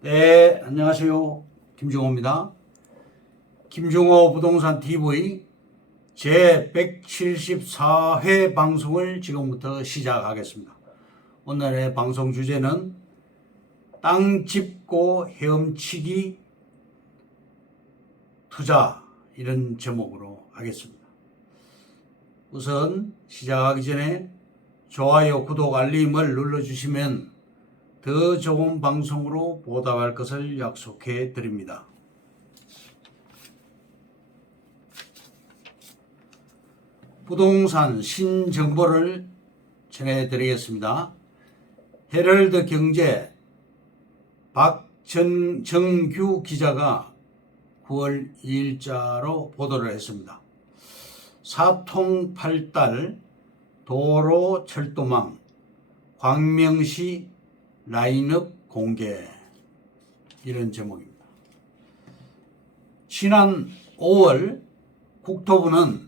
네, 안녕하세요. 김종호입니다. 김종호 부동산 TV 제 174회 방송을 지금부터 시작하겠습니다. 오늘의 방송 주제는 땅 짚고 헤엄치기 투자, 이런 제목으로 하겠습니다. 우선 시작하기 전에 좋아요, 구독, 알림을 눌러주시면 더 좋은 방송으로 보답할 것을 약속해 드립니다. 부동산 신정보를 전해드리겠습니다. 헤럴드 경제 박정규 기자가 9월 2일자로 보도를 했습니다. 사통팔달 도로 철도망 광명시 라인업 공개, 이런 제목입니다. 지난 5월 국토부는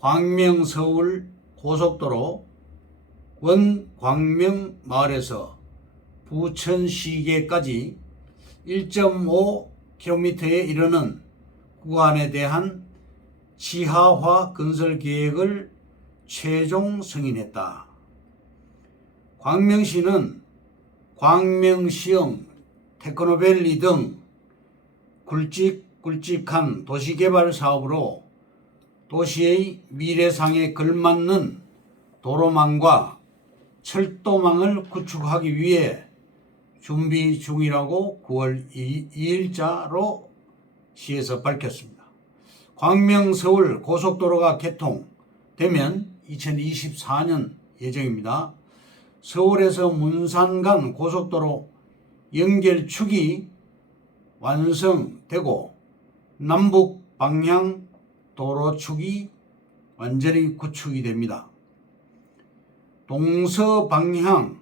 광명 서울 고속도로 원광명 마을에서 부천시계까지 1.5km에 이르는 구간에 대한 지하화 건설 계획을 최종 승인했다. 광명시는 광명시형 테크노밸리 등 굵직굵직한 도시개발 사업으로 도시의 미래상에 걸맞는 도로망과 철도망을 구축하기 위해 준비 중이라고 9월 2일자로 시에서 밝혔습니다. 광명 서울 고속도로가 개통되면 2024년 예정입니다. 서울에서 문산 간 고속도로 연결축이 완성되고 남북 방향 도로축이 완전히 구축이 됩니다. 동서 방향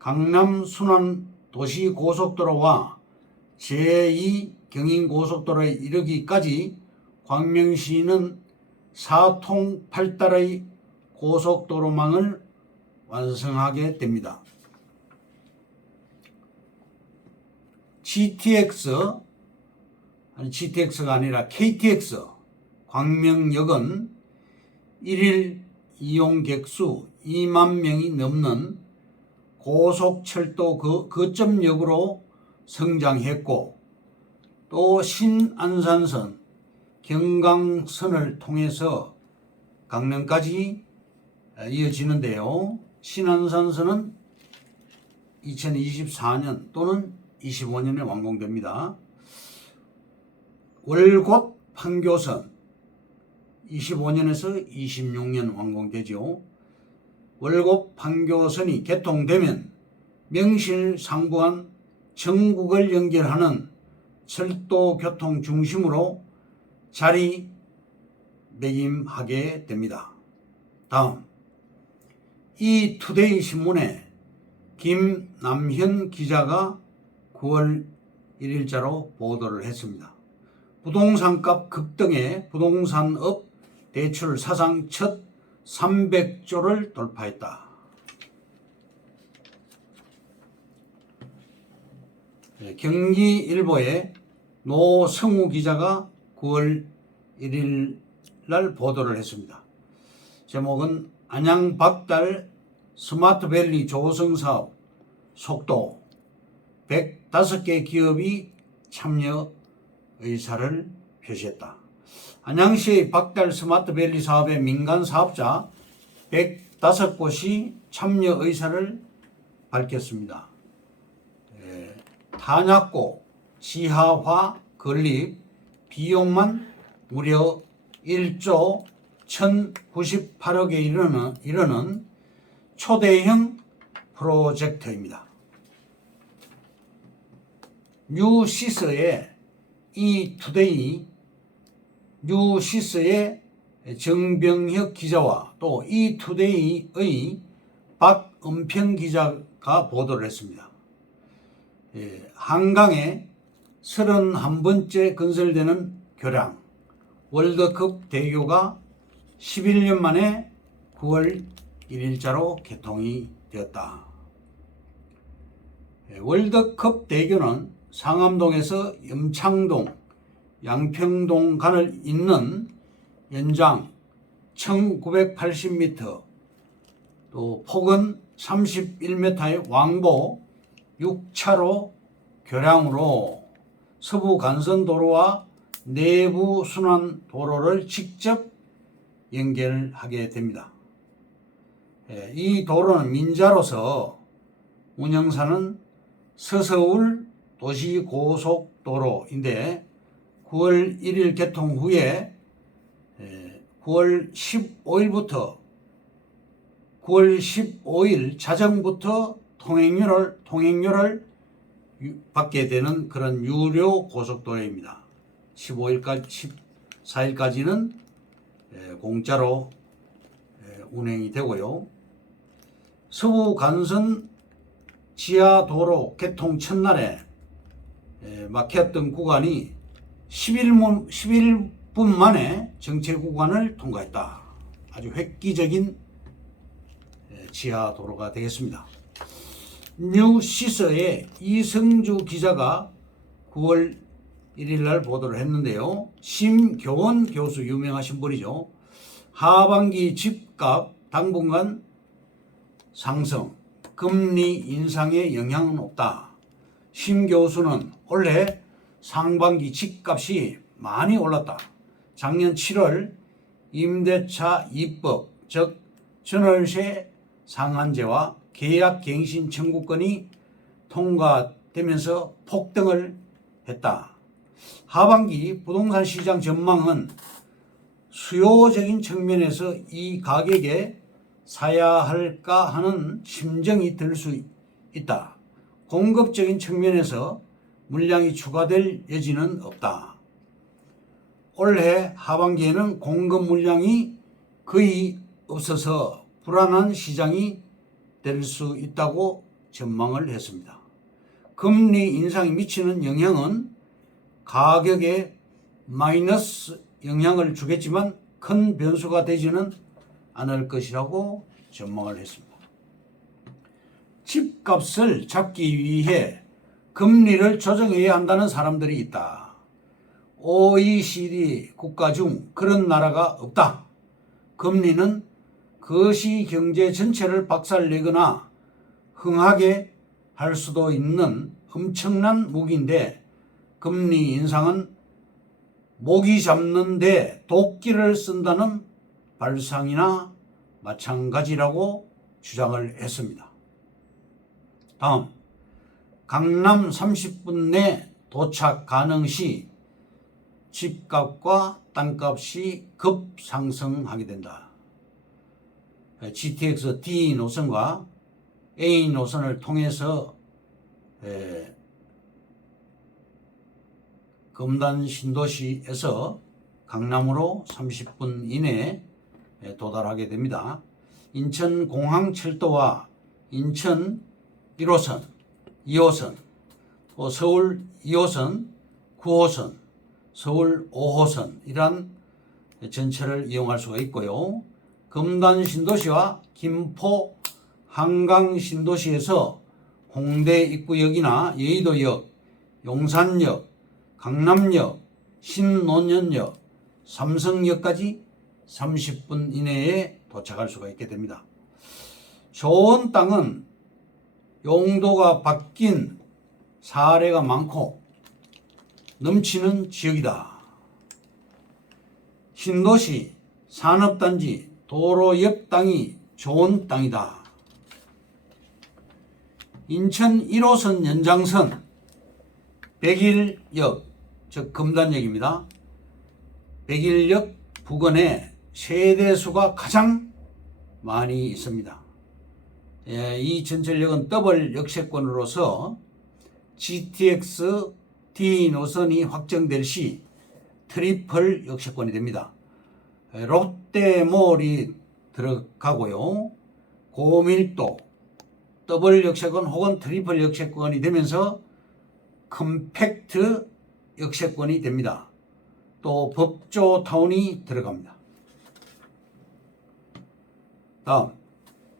강남 순환 도시고속도로와 제2 경인고속도로에 이르기까지 광명시는 사통팔달의 고속도로망을 완성하게 됩니다. GTX가 아니라 KTX 광명역은 1일 이용 객수 2만 명이 넘는 고속철도 거점역으로 성장했고, 또 신안산선, 경강선을 통해서 강릉까지 이어지는데요. 신안산선은 2024년 또는 25년에 완공됩니다. 월곶 판교선 25년에서 26년 완공되죠. 월곶 판교선이 개통되면 명실상부한 전국을 연결하는 철도 교통 중심으로 자리매김하게 됩니다. 다음, 이 투데이 신문에 김남현 기자가 9월 1일자로 보도를 했습니다. 부동산값 급등에 부동산업 대출 사상 첫 300조를 돌파했다. 경기일보의 노성우 기자가 9월 1일 날 보도를 했습니다. 제목은 안양 박달 스마트밸리 조성사업 속도 105개 기업이 참여 의사를 표시했다. 안양시의 박달 스마트밸리 사업의 민간 사업자 105곳이 참여 의사를 밝혔습니다. 탄약고 지하화 건립 비용만 무려 1조 1098억에 이르는 초대형 프로젝트입니다. 뉴시스의 뉴시스의 정병혁 기자와 또 이투데이의 박은평 기자가 보도를 했습니다. 한강에 31번째 건설되는 교량 월드컵 대교가 11년 만에 9월 1일자로 개통이 되었다. 월드컵 대교는 상암동에서 염창동, 양평동 간을 잇는 연장 1980m, 또 폭은 31m의 왕복 6차로 교량으로 서부 간선도로와 내부 순환 도로를 직접 연결하게 됩니다. 이 도로는 민자로서 운영사는 서서울 도시고속도로인데 9월 1일 개통 후에 9월 15일부터 9월 15일 자정부터 통행료를 받게 되는 그런 유료 고속도로입니다. 14일까지는 공짜로 운행이 되고요. 서부 간선 지하도로 개통 첫날에 막혔던 구간이 11분 만에 정체 구간을 통과했다. 아주 획기적인 지하도로가 되겠습니다. 뉴시서의 이성주 기자가 9월 1일 날 보도를 했는데요. 심교원 교수, 유명하신 분이죠. 하반기 집값 당분간 상승, 금리 인상의 영향은 없다. 심 교수는 올해 상반기 집값이 많이 올랐다. 작년 7월 임대차 2법, 즉 전월세 상한제와 계약갱신 청구권이 통과되면서 폭등을 했다. 하반기 부동산 시장 전망은 수요적인 측면에서 이 가격에 사야 할까 하는 심정이 들 수 있다. 공급적인 측면에서 물량이 추가될 여지는 없다. 올해 하반기에는 공급 물량이 거의 없어서 불안한 시장이 될 수 있다고 전망을 했습니다. 금리 인상이 미치는 영향은 가격에 마이너스 영향을 주겠지만 큰 변수가 되지는 않을 것이라고 전망을 했습니다. 집값을 잡기 위해 금리를 조정해야 한다는 사람들이 있다. OECD 국가 중 그런 나라가 없다. 금리는 거시 경제 전체를 박살내거나 흥하게 할 수도 있는 엄청난 무기인데, 금리 인상은 모기 잡는데 도끼를 쓴다는 발상이나 마찬가지라고 주장을 했습니다. 다음, 강남 30분 내 도착 가능 시 집값과 땅값이 급상승하게 된다. GTX D 노선과 A 노선을 통해서 금단 신도시에서 강남으로 30분 이내에 도달하게 됩니다. 인천공항철도와 인천 1호선, 2호선, 또 서울 2호선, 9호선, 서울 5호선 이란 전철을 이용할 수가 있고요. 금단 신도시와 김포 한강 신도시에서 홍대 입구역이나 여의도역, 용산역, 강남역, 신논현역, 삼성역까지 30분 이내에 도착할 수가 있게 됩니다. 좋은 땅은 용도가 바뀐 사례가 많고 넘치는 지역이다. 신도시, 산업단지, 도로 옆 땅이 좋은 땅이다. 인천 1호선 연장선 백일역, 즉 금단역입니다. 백일역 부근에 세대수가 가장 많이 있습니다. 이 전철역은 더블 역세권으로서 GTX D 노선이 확정될 시 트리플 역세권이 됩니다. 롯데몰이 들어가고요. 고밀도 더블 역세권 혹은 트리플 역세권이 되면서 컴팩트 역세권이 됩니다. 또 법조타운이 들어갑니다. 다음,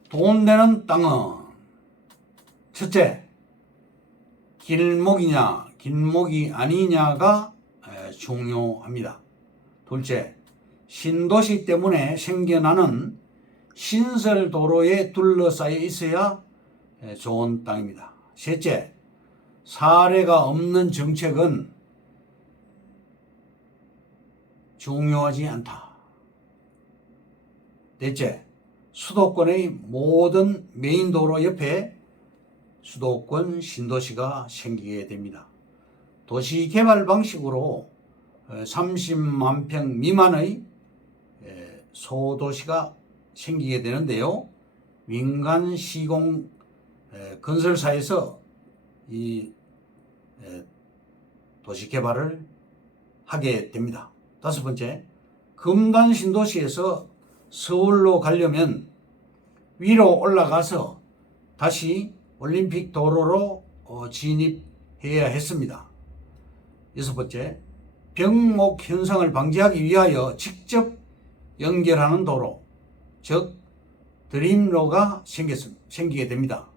돈 되는 땅은 첫째, 길목이냐 뒷목이 아니냐가 중요합니다. 둘째, 신도시 때문에 생겨나는 신설도로에 둘러싸여 있어야 좋은 땅입니다. 셋째, 사례가 없는 정책은 중요하지 않다. 넷째, 수도권의 모든 메인도로 옆에 수도권 신도시가 생기게 됩니다. 도시개발 방식으로 30만 평 미만의 소도시가 생기게 되는데요. 민간 시공 건설사에서 이 도시개발을 하게 됩니다. 다섯 번째, 금단 신도시에서 서울로 가려면 위로 올라가서 다시 올림픽 도로로 진입해야 했습니다. 여섯 번째, 병목 현상을 방지하기 위하여 직접 연결하는 도로, 즉 드림로가 생기게 됩니다.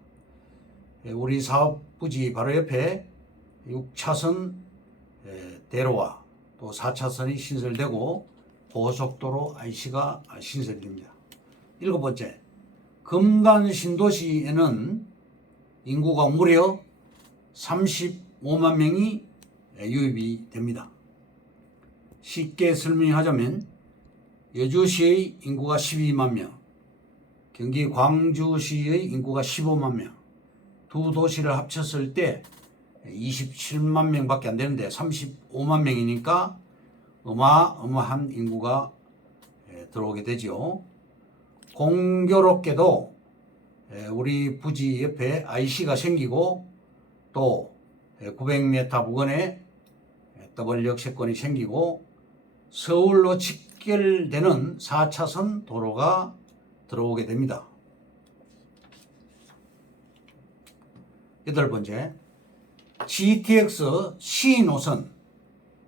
우리 사업부지 바로 옆에 6차선 대로와 또 4차선이 신설되고 고속도로 IC가 신설됩니다. 일곱 번째, 금단 신도시에는 인구가 무려 35만 명이 유입이 됩니다. 쉽게 설명하자면 여주시의 인구가 12만 명, 경기 광주시의 인구가 15만 명, 두 도시를 합쳤을 때 27만 명밖에 안 되는데 35만 명이니까 어마어마한 인구가 들어오게 되죠. 공교롭게도 우리 부지 옆에 IC가 생기고 또 900m 부근에 더블 역세권이 생기고 서울로 직결되는 4차선 도로가 들어오게 됩니다. 여덟 번째, GTX 시노선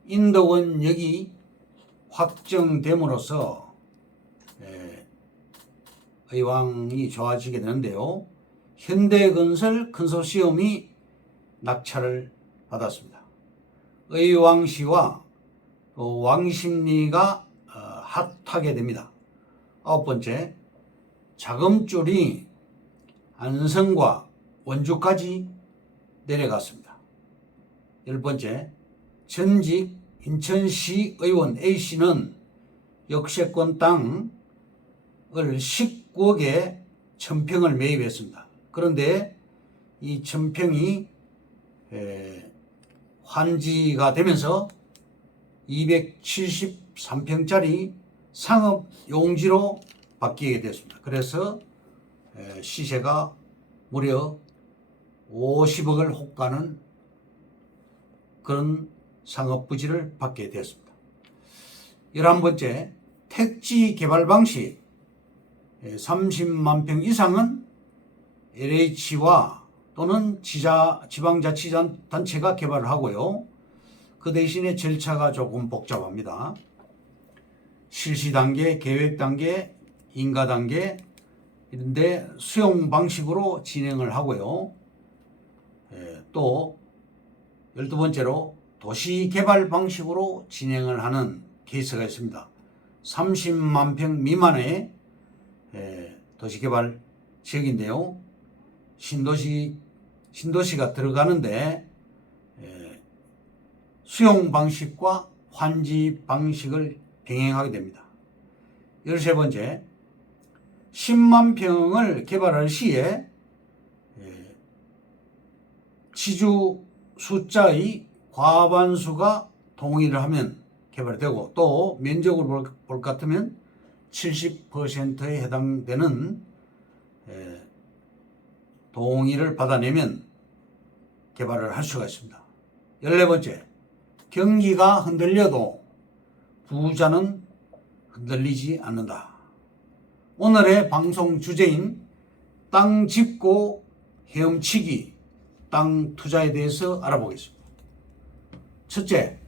인덕원역이 확정됨으로써 의왕이 좋아지게 되는데요. 현대건설 컨소시엄이 낙찰을 받았습니다. 의왕시와 왕십리가 핫하게 됩니다. 아홉 번째, 자금줄이 안성과 원주까지 내려갔습니다. 열 번째, 전직 인천시 의원 A씨는 역세권 땅을 19억에 1000평을 매입했습니다. 그런데 이 1000평이 환지가 되면서 273평짜리 상업용지로 바뀌게 됐습니다. 그래서 시세가 무려 50억을 호가는 그런 상업부지를 받게 되었습니다. 11번째, 택지 개발 방식 30만 평 이상은 LH와 또는 지방자치단체가 개발을 하고요. 그 대신에 절차가 조금 복잡합니다. 실시 단계, 계획 단계, 인가 단계 이런데 수용 방식으로 진행을 하고요. 또 12번째로 도시개발 방식으로 진행을 하는 케이스가 있습니다. 30만 평 미만의 도시개발 지역인데요. 신도시가 들어가는데 수용 방식과 환지 방식을 병행하게 됩니다. 13번째, 10만 평을 개발할 시에 지주 숫자의 과반수가 동의를 하면 개발되고 또 면적으로 볼 것 같으면 70%에 해당되는 동의를 받아내면 개발을 할 수가 있습니다. 14번째, 경기가 흔들려도 부자는 흔들리지 않는다. 오늘의 방송 주제인 땅 짚고 헤엄치기, 땅 투자에 대해서 알아보겠습니다. 첫째,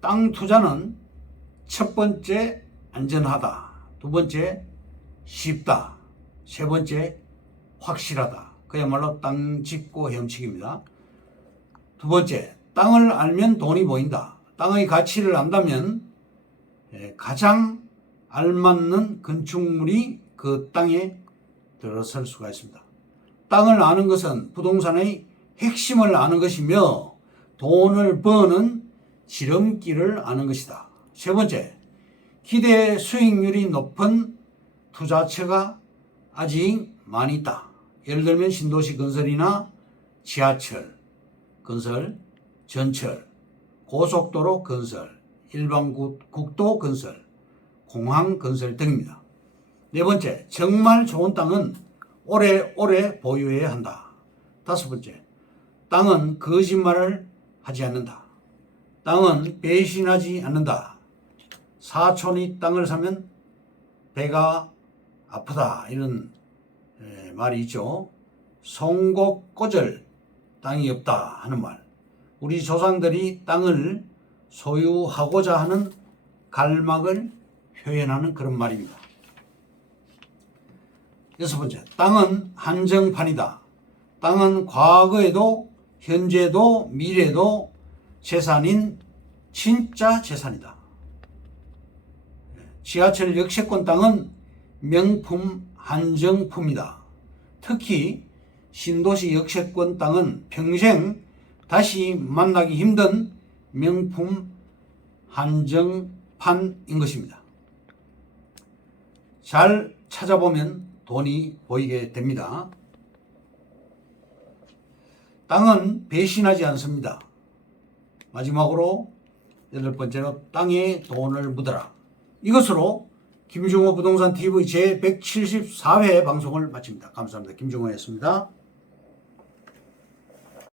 땅 투자는 첫 번째 안전하다, 두 번째 쉽다, 세 번째 확실하다. 그야말로 땅 짚고 헤엄치기입니다. 두 번째, 땅을 알면 돈이 보인다. 땅의 가치를 안다면 가장 알맞는 건축물이 그 땅에 들어설 수가 있습니다. 땅을 아는 것은 부동산의 핵심을 아는 것이며 돈을 버는 지름길을 아는 것이다. 세 번째, 기대 수익률이 높은 투자처가 아직 많이 있다. 예를 들면 신도시 건설이나 지하철 건설, 전철, 고속도로 건설, 일반 국도 건설, 공항 건설 등입니다. 네 번째, 정말 좋은 땅은 오래오래 보유해야 한다. 다섯 번째, 땅은 거짓말을 하지 않는다. 땅은 배신하지 않는다. 사촌이 땅을 사면 배가 아프다. 이런 말이 있죠. 송곳꼬절 땅이 없다 하는 말. 우리 조상들이 땅을 소유하고자 하는 갈망을 표현하는 그런 말입니다. 여섯 번째, 땅은 한정판이다. 땅은 과거에도 현재도 미래도 재산인 진짜 재산이다. 지하철 역세권 땅은 명품 한정품이다. 특히 신도시 역세권 땅은 평생 다시 만나기 힘든 명품 한정판인 것입니다. 잘 찾아보면 돈이 보이게 됩니다. 땅은 배신하지 않습니다. 마지막으로 여덟 번째로 땅에 돈을 묻어라. 이것으로 김중호 부동산 TV 제 174회 방송을 마칩니다. 감사합니다. 김중호였습니다.